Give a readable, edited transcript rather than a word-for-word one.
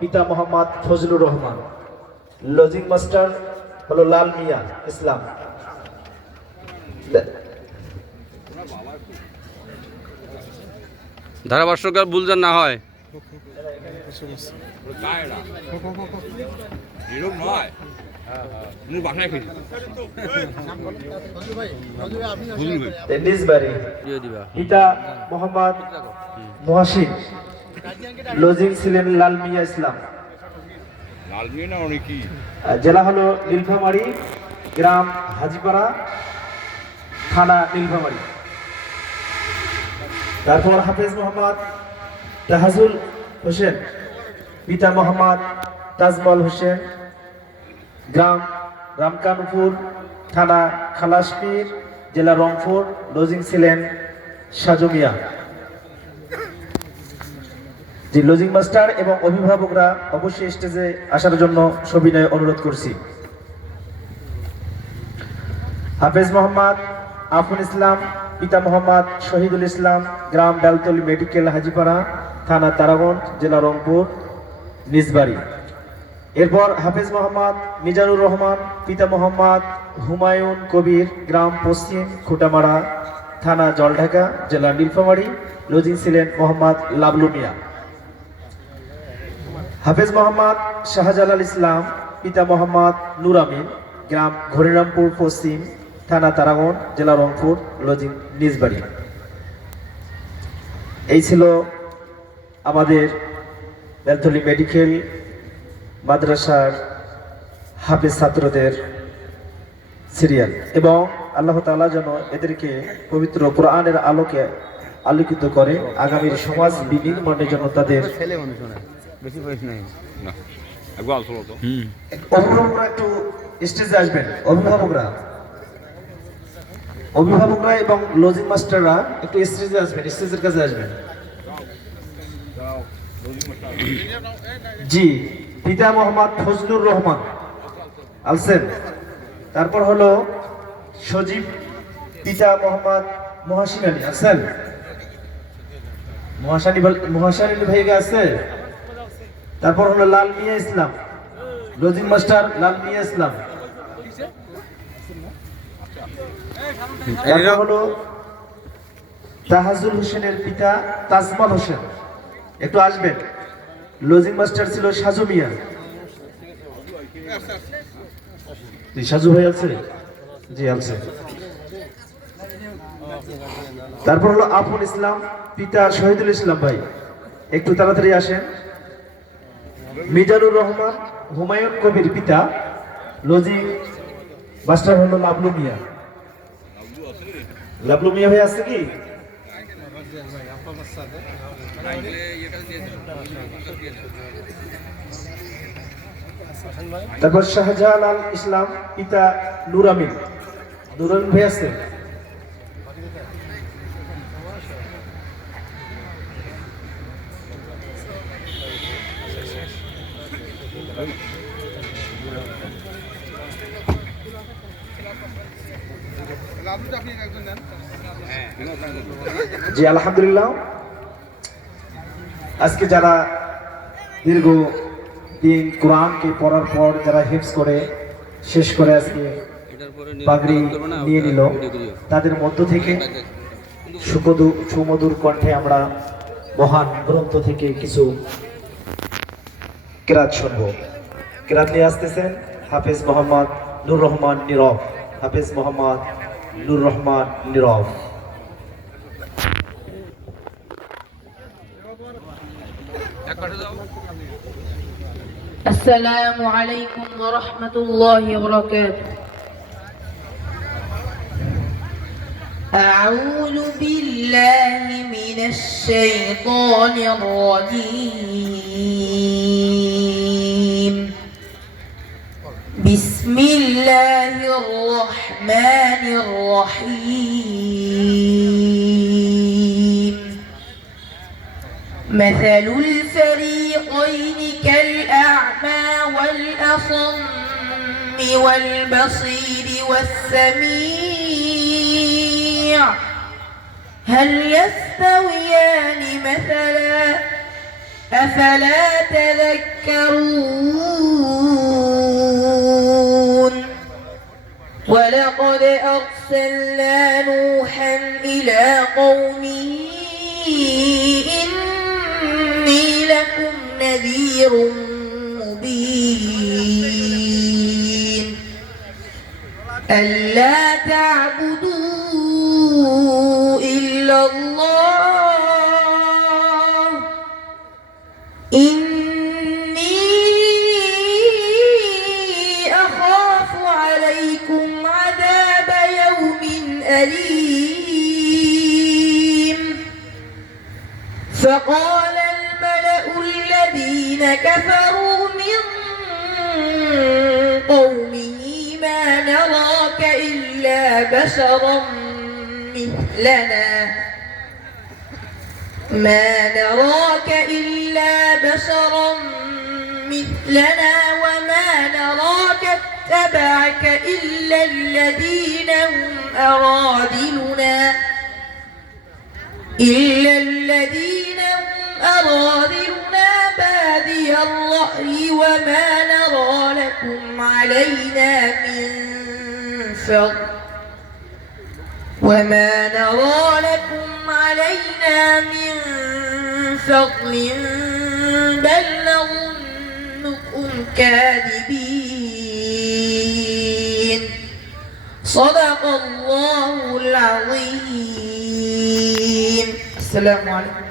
পিতা Mohammad Fazlur Rahman. Lodging master হলো লাল মিয়া ইসলাম। ধারাভাষ্যকার ভুল যেন না হয়। পিতা মোহাম্মদ মুহাসিন। লজিং ছিলেন লাল মিয়া ইসলাম। জেলা হলো নীলফামারী, গ্রাম হাজিপাড়া, থানা নীলফামারী। তারপর হাফেজ মোহাম্মদ তাহাজুল হোসেন। পিতা মোহাম্মদ তাজমল হোসেন, গ্রাম রামকানপুর, থানা খালাসপীর, জেলা রংপুর। লজিং ছিলেন সাজু মিয়া। যে লজিং মাস্টার এবং অভিভাবকরা অবশ্যই স্টেজে আসার জন্য সবিনয়ে অনুরোধ করছি। হাফেজ মোহাম্মদ আফুন ইসলাম। পিতা মোহাম্মদ শহীদুল ইসলাম, গ্রাম বেলতলি মেডিকেল হাজিপাড়া, থানা তারাগঞ্জ, জেলা রংপুর, নিজবাড়ি। এরপর হাফেজ মোহাম্মদ মিজানুর রহমান। পিতা মোহাম্মদ হুমায়ুন কবির, গ্রাম পশ্চিম খুঁটামারা, থানা জলঢাকা, জেলা নীলফামারী। লজিং ছিলেন মোহাম্মদ লাবলু মিয়া। হাফেজ মোহাম্মদ শাহজালাল ইসলাম। পিতা মোহাম্মদ নুর আমিন, গ্রাম ঘরিরামপুর পশ্চিম, থানা তারাগঞ্জ, জেলা রংপুর। লজিং নিজবাড়ি। এই ছিল আমাদের বেলতলি মেডিকেল মাদ্রাসার হাফেজ ছাত্রদের সিরিয়াল। এবং আল্লাহ তাআলা যেন এদেরকে পবিত্র কোরআনের আলোকে আলোকিত করে আগামীর সমাজ বিনির্মাণের জন্য তাদের অভিভাবকরা একটু স্টেজে আসবেন। অভিভাবকরা এবং লজিং মাস্টাররা একটু স্টেজে আসবেন, স্টেজের কাছে আসবেন। জি, পিতা মোহাম্মদ ফজলুর রহমান আলসেন। তারপর হলো সজীব। পিতা মোহাম্মদ মুহাসিন আলী আছেন? মুহাসিন আলী ভাই আছে? তারপর হলো লাল মিয়া ইসলাম, লজিং মাস্টার লাল মিয়া ইসলাম। তারপর হলো তাহাজুল হোসেনের পিতা তাজমল হোসেন, একটু আসবেন। লজিং মাস্টার ছিল সাজু মিয়া। সাজু ভাই আছে? জি আছে। তারপর হলো আফুন ইসলাম, পিতা শহীদুল ইসলাম ভাই, একটু তাড়াতাড়ি আসেন। মিজানুর রহমান হুমায়ুন কবির পিতা। লজিং মাস্টার হলো লাবলু মিয়া। লাবলু মিয়া ভাই আছে কি? তারপর শাহজালাল ইসলাম, পিতা নুর আমিন। নুর আমিন ভাই আছে? জি আলহামদুলিল্লাহ। আজকে যারা দীর্ঘ দিন কোরআনকে পড়ার পর যারা হিফজ করে শেষ করে আজকে পাগড়ি নিয়ে নিল, তাদের মধ্য থেকে সুমধুর কণ্ঠে আমরা মহান গ্রন্থ থেকে কিছু কেরাত শুনব। কেরাত নিয়ে আসতেছেন হাফেজ মোহাম্মদ নুর রহমান নীরব। হাফেজ মোহাম্মদ নুর রহমান নীরব। السلام عليكم ورحمة الله وبركاته. أعوذ بالله من الشيطان الرجيم. بسم الله الرحمن الرحيم. مثل الفريقين كالأعمى والأصم والبصير والسميع هل يستويان مثلا أفلا تذكرون ولقد أرسلنا نوحا إلى قومه إني لكم نذير مبين ألا تعبدوا إلا الله إني أخاف عليكم عذاب يوم أليم فقال الملأ الذين كفروا من قومه ما نراك إلا بشرا مثلنا وما نراك اتبعك إلا الذين هم أرادلنا بادي الرأي وما نرى لكم علينا من فضل بل نظنكم كاذبين صدق الله العظيم. السلام عليكم.